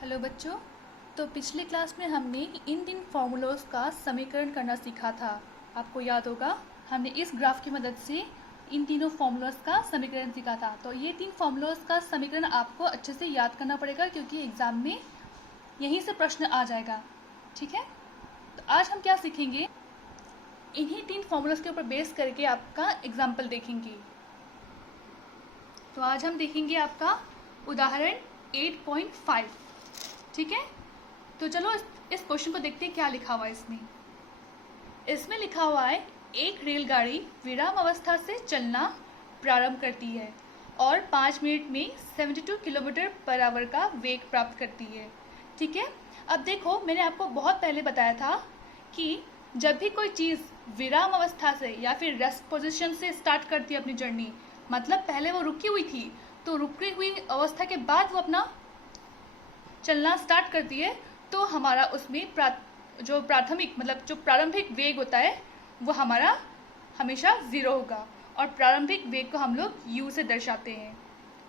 Hello बच्चों। तो पिछले क्लास में हमने इन तीन फॉर्मूलोज का समीकरण करना सीखा था। आपको याद होगा, हमने इस ग्राफ की मदद से इन तीनों फॉर्मूलोज का समीकरण सीखा था। तो ये तीन फॉर्मूलोज का समीकरण आपको अच्छे से याद करना पड़ेगा, क्योंकि एग्जाम में यहीं से प्रश्न आ जाएगा। ठीक है, तो आज हम क्या सीखेंगे, इन्हीं तीन फॉर्मूलोज के ऊपर बेस करके आपका एग्जाम्पल देखेंगे। तो आज हम देखेंगे आपका उदाहरण 8.5। ठीक है, तो चलो इस क्वेश्चन को देखते हैं क्या लिखा हुआ है इसमें लिखा हुआ है, एक रेलगाड़ी विराम अवस्था से चलना प्रारंभ करती है और 5 मिनट में 72 किलोमीटर पर आवर का वेग प्राप्त करती है। ठीक है, अब देखो, मैंने आपको बहुत पहले बताया था कि जब भी कोई चीज़ विराम अवस्था से या फिर रेस्ट पोजीशन से स्टार्ट करती है अपनी जर्नी, मतलब पहले वो रुकी हुई थी, तो रुकी हुई अवस्था के बाद वो अपना चलना स्टार्ट करती है, तो हमारा उसमें जो प्रारंभिक वेग होता है वो हमारा हमेशा 0 होगा, और प्रारंभिक वेग को हम लोग u से दर्शाते हैं।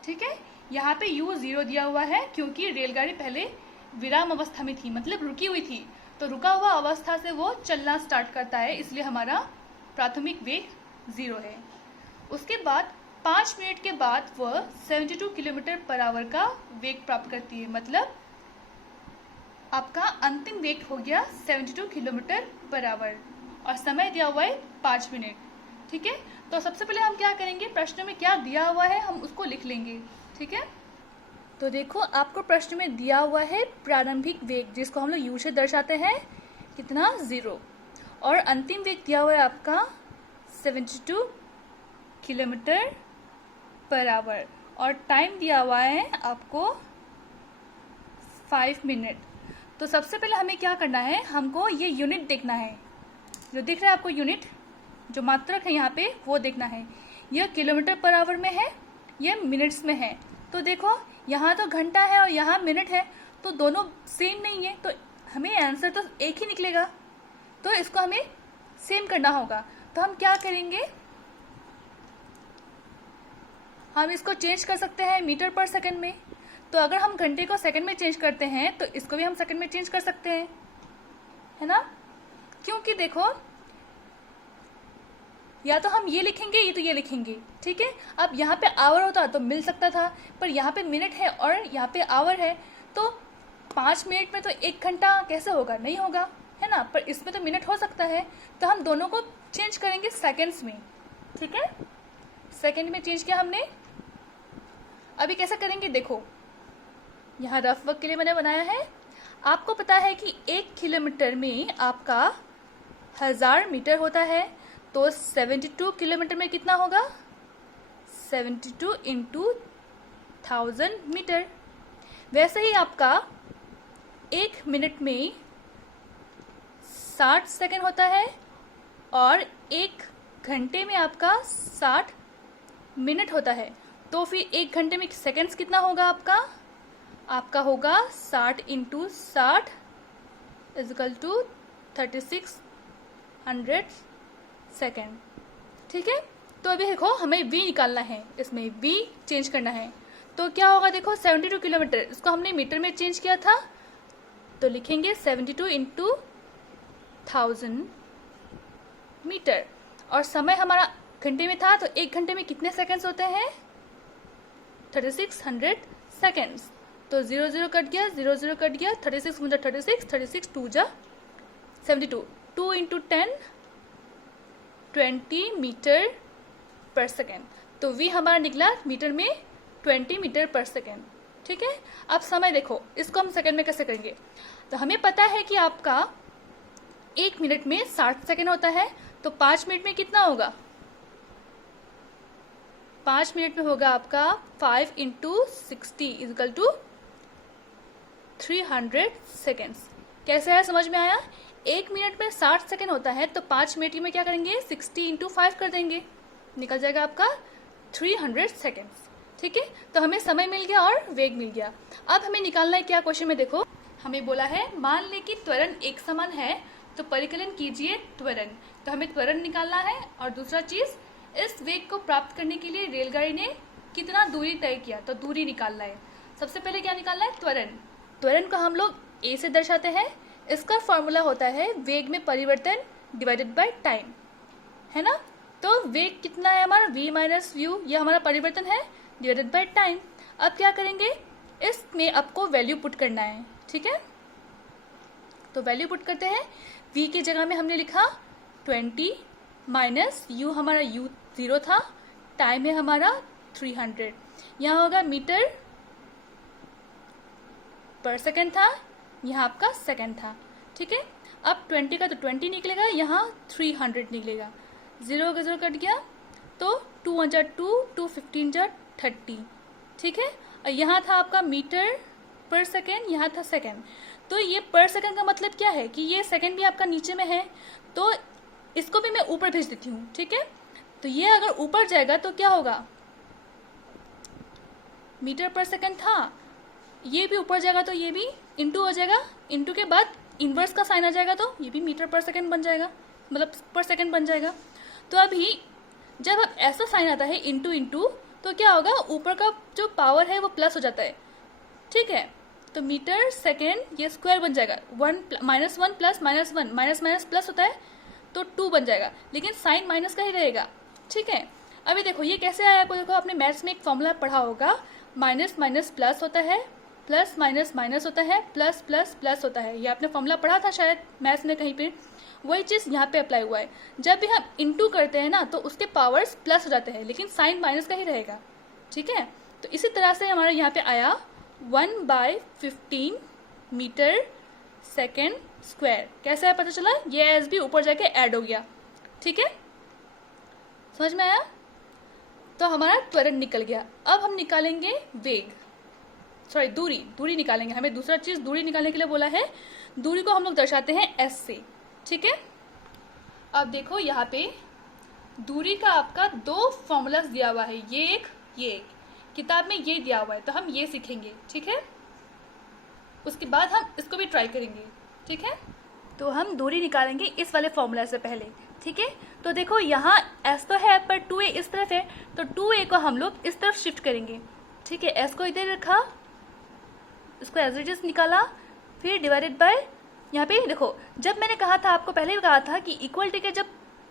ठीक है, यहाँ पे u 0 दिया हुआ है क्योंकि रेलगाड़ी पहले विराम अवस्था में थी, मतलब रुकी हुई थी, तो रुका हुआ अवस्था से वो चलना स्टार्ट करता है, इसलिए हमारा प्राथमिक वेग 0 है। उसके बाद 5 मिनट के बाद वह 72 किलोमीटर पर आवर का वेग प्राप्त करती है, मतलब आपका अंतिम वेग हो गया 72 किलोमीटर पर आवर, और समय दिया हुआ है 5 मिनट। ठीक है, तो सबसे पहले हम क्या करेंगे, प्रश्न में क्या दिया हुआ है हम उसको लिख लेंगे। ठीक है, तो देखो, आपको प्रश्न में दिया हुआ है प्रारंभिक वेग, जिसको हम लोग u से दर्शाते हैं, कितना 0, और अंतिम वेग दिया हुआ है आपका 72 किलोमीटर पर आवर, और टाइम दिया हुआ है आपको 5 मिनट। तो सबसे पहले हमें क्या करना है, हमको ये यूनिट देखना है, जो दिख रहा है आपको यूनिट, जो मात्रक है यहाँ पे वो देखना है। यह किलोमीटर पर आवर में है, यह मिनट्स में है। तो देखो, यहाँ तो घंटा है और यहाँ मिनट है, तो दोनों सेम नहीं है, तो हमें आंसर तो एक ही निकलेगा, तो इसको हमें सेम करना होगा। तो हम क्या करेंगे, हम इसको चेंज कर सकते हैं मीटर पर सेकंड में। तो अगर हम घंटे को सेकंड में चेंज करते हैं तो इसको भी हम सेकंड में चेंज कर सकते हैं, है ना, क्योंकि देखो, या तो हम ये लिखेंगे या तो ये लिखेंगे। ठीक है, अब यहाँ पे आवर होता तो मिल सकता था, पर यहाँ पे मिनट है और यहाँ पे आवर है, तो 5 मिनट में तो 1 घंटा कैसे होगा, नहीं होगा, है ना, पर इसमें तो मिनट हो सकता है, तो हम दोनों को चेंज करेंगे सेकेंड्स में। ठीक है, सेकेंड में चेंज किया हमने। अभी कैसे करेंगे, देखो, यहाँ रफ वर्क के लिए मैंने बनाया है। आपको पता है कि 1 किलोमीटर में आपका 1000 मीटर होता है, तो 72 किलोमीटर में कितना होगा, 72 इंटू 1000 मीटर। वैसे ही आपका 1 मिनट में 60 सेकंड होता है, और 1 घंटे में आपका 60 मिनट होता है, तो फिर 1 घंटे में सेकंड्स कितना होगा, आपका होगा 60 इंटू 60 इजकल टू 3600 सेकेंड। ठीक है, तो अभी देखो, हमें v निकालना है, इसमें v चेंज करना है, तो क्या होगा, देखो 72 किलोमीटर, इसको हमने मीटर में चेंज किया था, तो लिखेंगे 72 इंटू 1000 मीटर, और समय हमारा घंटे में था, तो 1 घंटे में कितने सेकेंड्स होते हैं, 3600 सेकेंड्स। तो 0 0 कट गया, 0 0 कट गया, 36 मतलब 36, 36 2 जा 72, 2 इंटू 10 20 मीटर पर सेकेंड, तो v हमारा निकला मीटर में 20 मीटर पर सेकेंड। ठीक है, अब समय देखो, इसको हम सेकेंड में कैसे करेंगे, तो हमें पता है कि आपका 1 मिनट में 60 सेकेंड होता है, तो 5 मिनट में कितना होगा, 5 मिनट में होगा आपका 5 इंटू 60 इजकल टू 300 सेकेंड्स। कैसे है, समझ में आया, 1 मिनट में 60 सेकेंड होता है, तो 5 मिनट में क्या करेंगे, 60 इंटू 5 कर देंगे, निकल जाएगा आपका 300 सेकेंड्स। ठीक है, तो हमें समय मिल गया और वेग मिल गया। अब हमें निकालना है क्या, क्वेश्चन में देखो, हमें बोला है मान लें कि त्वरण एक समान है, तो परिकलन कीजिए त्वरण। तो हमें त्वरण निकालना है, और दूसरा चीज, इस वेग को प्राप्त करने के लिए रेलगाड़ी ने कितना दूरी तय किया, तो दूरी निकालना है। सबसे पहले क्या निकालना है, त्वरण। त्वरण को हम लोग ए से दर्शाते हैं। इसका फॉर्मूला होता है वेग में परिवर्तन डिवाइडेड बाय टाइम, है ना। तो वेग कितना है हमारा, v माइनस यू, ये हमारा परिवर्तन है डिवाइडेड बाय टाइम। अब क्या करेंगे, इसमें आपको वैल्यू पुट करना है, ठीक है। तो वैल्यू पुट करते हैं। v की जगह में हमने लिखा 20 माइनस u, हमारा u 0 था, टाइम है हमारा 300, यहाँ होगा मीटर पर सेकेंड था, यहाँ आपका सेकेंड था, ठीक है। अब 20 का तो 20 निकलेगा, यहाँ 300 निकलेगा, 0 का 0 कट गया, तो 2 1 जा 2, 2 15 जा 30, ठीक है। और यहाँ था आपका मीटर पर सेकेंड, यहाँ था सेकेंड। तो ये पर सेकेंड का मतलब क्या है कि ये सेकेंड भी आपका नीचे में है, तो इसको भी मैं ऊपर भेज देती हूँ, ठीक है। तो ये अगर ऊपर जाएगा तो क्या होगा, मीटर पर सेकेंड था, ये भी ऊपर जाएगा तो ये भी इंटू हो जाएगा, इंटू के बाद इन्वर्स का साइन आ जाएगा तो ये भी मीटर पर सेकेंड बन जाएगा, मतलब पर सेकेंड बन जाएगा। तो अभी जब अब ऐसा साइन आता है इंटू इंटू, तो क्या होगा, ऊपर का जो पावर है वो प्लस हो जाता है, ठीक है। तो मीटर सेकेंड ये स्क्वायर बन जाएगा, 1 minus 1 plus minus 1, minus minus plus होता है तो 2 बन जाएगा, लेकिन साइन माइनस का ही रहेगा, ठीक है। अभी देखो ये कैसे आया, आपको देखो आपने मैथ्स में एक फॉर्मूला पढ़ा होगा, माइनस माइनस प्लस होता है, प्लस माइनस माइनस होता है, प्लस प्लस प्लस होता है। ये आपने फॉर्मूला पढ़ा था शायद मैथ्स में कहीं पे, वही चीज़ यहाँ पे अप्लाई हुआ है। जब भी हम इंटू करते हैं ना तो उसके पावर्स प्लस हो जाते हैं, लेकिन साइन माइनस का ही रहेगा, ठीक है। तो इसी तरह से हमारे यहाँ पे आया 1/15 मीटर सेकेंड स्क्वायर। कैसे है पता चला, ये एस भी ऊपर जाके ऐड हो गया, ठीक है, समझ में आया। तो हमारा त्वरण निकल गया। अब हम निकालेंगे वेग, सॉरी दूरी निकालेंगे। हमें दूसरा चीज दूरी निकालने के लिए बोला है, दूरी को हम लोग दर्शाते हैं एस से, ठीक है। अब देखो यहाँ पे दूरी का आपका 2 फॉर्मूलास दिया हुआ है, ये एक किताब में ये दिया हुआ है, तो हम ये सीखेंगे, ठीक है। उसके बाद हम इसको भी ट्राई करेंगे, ठीक है। तो हम दूरी निकालेंगे इस वाले फॉर्मूला से पहले, ठीक है। तो देखो यहाँ एस तो है पर 2a इस तरफ है, तो 2a को हम लोग इस तरफ शिफ्ट करेंगे, ठीक है। एस को इधर रखा, इसको एज इट इज निकाला, फिर डिवाइडेड बाय, यहाँ पे देखो जब मैंने कहा था, आपको पहले भी कहा था कि इक्वलिटी के जब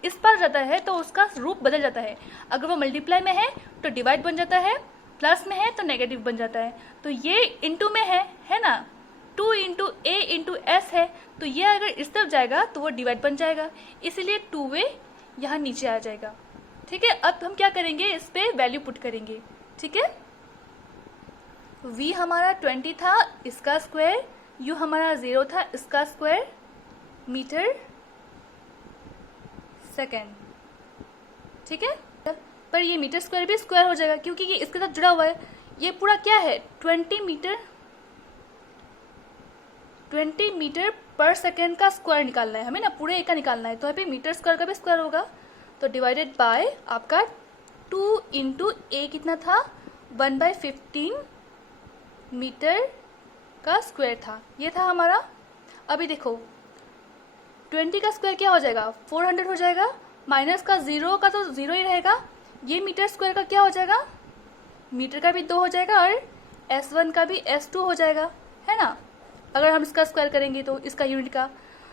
इस पर जाता है तो उसका रूप बदल जाता है। अगर वो मल्टीप्लाई में है तो डिवाइड बन जाता है, प्लस में है तो नेगेटिव बन जाता है। तो ये इंटू में है ना, 2 इंटू ए इंटू एस है, तो ये अगर इस तरफ जाएगा तो वो डिवाइड बन जाएगा, इसीलिए 2a यहाँ नीचे आ जाएगा, ठीक है। अब हम क्या करेंगे, इस पे वैल्यू पुट करेंगे, ठीक है। v हमारा 20 था, इसका स्क्वायर, u हमारा 0 था, इसका स्क्वायर, मीटर सेकेंड, ठीक है। पर ये मीटर स्क्वायर भी स्क्वायर हो जाएगा क्योंकि ये इसके साथ जुड़ा हुआ है। ये पूरा क्या है, 20 मीटर पर सेकेंड का स्क्वायर निकालना है हमें ना, पूरे एक का निकालना है, तो यहाँ पे मीटर स्क्वायर का भी स्क्वायर होगा, तो डिवाइडेड बाय आपका 2 इंटू ए कितना था, 1/15 मीटर का स्क्वायर था, ये था हमारा। अभी देखो 20 का स्क्वायर क्या हो जाएगा, 400 हो जाएगा, माइनस का 0 का तो 0 ही रहेगा, ये मीटर स्क्वायर का क्या हो जाएगा, मीटर का भी 2 हो जाएगा और S1 का भी S2 हो जाएगा, है ना। अगर हम इसका स्क्वायर करेंगे तो इसका यूनिट का,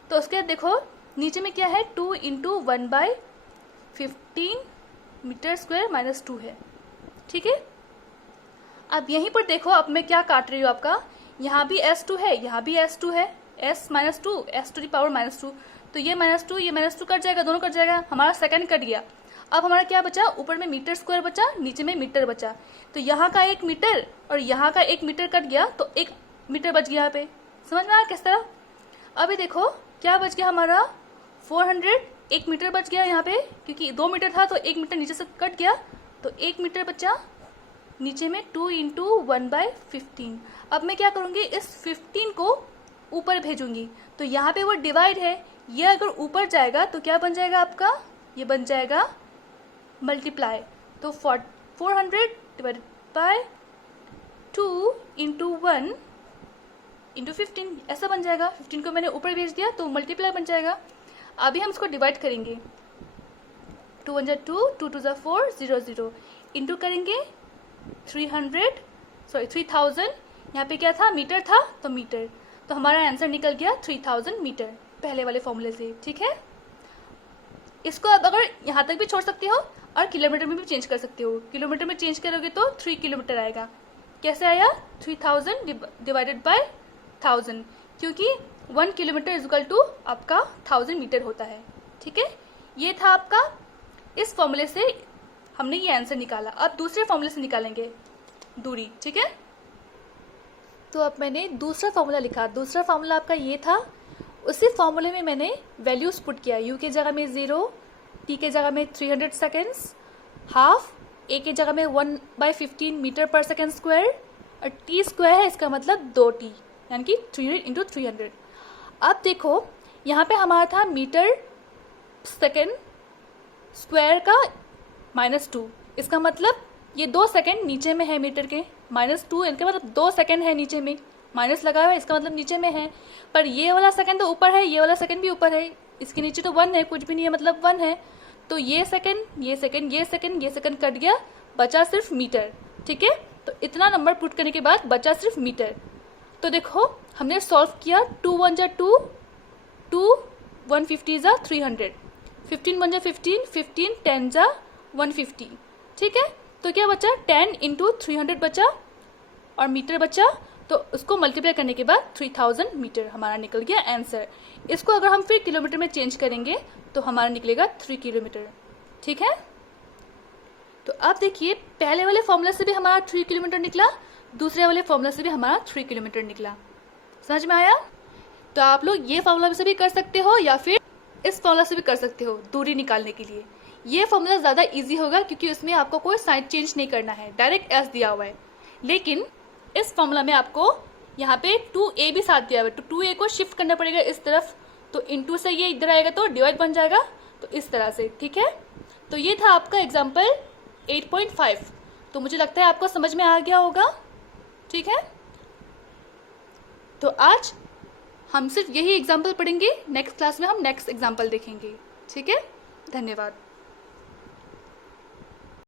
तो उसके बाद देखो नीचे में क्या है, 2 इंटू 1/15 मीटर स्क्वायर माइनस 2 है, ठीक है। अब यहीं पर देखो, अब मैं क्या काट रही हूँ, आपका यहाँ भी S2 है, यहाँ भी S2 है, S minus 2, S to the power minus 2, तो ये माइनस 2 ये माइनस 2 कट जाएगा, दोनों कट जाएगा, हमारा सेकंड कट गया। अब हमारा क्या बचा, ऊपर में मीटर स्क्वायर बचा, नीचे में मीटर बचा, तो यहाँ का 1 मीटर और यहाँ का 1 मीटर कट गया, तो 1 मीटर बच गया यहाँ पे, समझ में आया किस तरह। अभी देखो क्या बच गया हमारा, 400, 1 मीटर बच गया यहाँ पे, क्योंकि 2 मीटर था तो 1 मीटर नीचे से कट गया, तो 1 मीटर बचा, नीचे में 2 इंटू 1/15। अब मैं क्या करूँगी, इस 15 को ऊपर भेजूंगी, तो यहाँ पे वो डिवाइड है, ये अगर ऊपर जाएगा तो क्या बन जाएगा आपका, ये बन जाएगा मल्टीप्लाई, तो 400 डिवाइडेड बाय 2 इंटू 1 इंटू 15 ऐसा बन जाएगा। 15 को मैंने ऊपर भेज दिया तो मल्टीप्लाई बन जाएगा। अभी हम इसको डिवाइड करेंगे, 2 1 जा 2, 2 2 जा 4, 0 0 इंटू करेंगे 3000, यहाँ पे क्या था, मीटर था, तो मीटर, तो हमारा आंसर निकल गया 3000 मीटर पहले वाले फॉर्मूले से। ठीक है, इसको अब अगर यहाँ तक भी छोड़ सकते हो और किलोमीटर में भी चेंज कर सकते हो। किलोमीटर में चेंज करोगे तो 3 किलोमीटर आएगा। कैसे आया, 3000 डिवाइडेड बाय 1000, क्योंकि 1 किलोमीटर इज इक्वल टू आपका 1000 मीटर होता है। ठीक है, ये था आपका, इस फॉर्मूले से हमने ये आंसर निकाला। अब दूसरे फॉर्मूले से निकालेंगे दूरी। ठीक है, तो अब मैंने दूसरा फॉर्मूला लिखा। दूसरा फॉर्मूला आपका ये था, उसी फॉर्मूले में मैंने वैल्यूज पुट किया। यू के जगह में 0, टी के जगह में 300 सेकेंड्स, हाफ, ए के जगह में 1/15 मीटर पर सेकेंड स्क्वायर, और टी स्क्वायर है, इसका मतलब 2t, यानी कि 300 इंटू 300। अब देखो यहाँ पे हमारा था मीटर सेकेंड स्क्वायर का -2, इसका मतलब ये 2 सेकेंड नीचे में है मीटर के, -2 इनका मतलब 2 सेकेंड है नीचे में, माइनस लगा हुआ है, इसका मतलब नीचे में है। पर ये वाला सेकेंड तो ऊपर है, ये वाला सेकेंड भी ऊपर है, इसके नीचे तो 1 है, कुछ भी नहीं है, मतलब 1 है। तो ये सेकेंड, ये सेकेंड, ये सेकेंड, ये सेकेंड कट गया, बचा सिर्फ मीटर। ठीक है, तो इतना नंबर पुट करने के बाद बचा सिर्फ मीटर। तो देखो हमने सॉल्व किया, 2 1 जा 2, 2 150 जा 300, 15 1 जा 15, 15 10 जा 150। ठीक है, तो क्या बचा, 10 इंटू 300 बचा और मीटर बचा, तो उसको मल्टीप्लाई करने के बाद 3000 मीटर हमारा निकल गया आंसर। इसको अगर हम फिर किलोमीटर में चेंज करेंगे तो हमारा निकलेगा 3 किलोमीटर। ठीक है, तो अब देखिए पहले वाले फॉर्मूला से भी हमारा 3 किलोमीटर निकला, दूसरे वाले फॉर्मूला से भी हमारा 3 किलोमीटर निकला। समझ में आया? तो आप लोग ये फॉर्मूला से भी कर सकते हो या फिर इस फॉर्मूला से भी कर सकते हो दूरी निकालने के लिए। ये फॉर्मूला ज़्यादा इजी होगा क्योंकि उसमें आपको कोई साइन चेंज नहीं करना है, डायरेक्ट एस दिया हुआ है। लेकिन इस फॉर्मूला में आपको यहाँ पे 2a भी साथ दिया हुआ है, तो 2a को शिफ्ट करना पड़ेगा इस तरफ, तो इनटू से ये इधर आएगा तो डिवाइड बन जाएगा, तो इस तरह से। ठीक है, तो ये था आपका एग्जाम्पल 8.5। तो मुझे लगता है आपको समझ में आ गया होगा। ठीक है, तो आज हम सिर्फ यही एग्जाम्पल पढ़ेंगे, नेक्स्ट क्लास में हम नेक्स्ट एग्जाम्पल देखेंगे। ठीक है, धन्यवाद।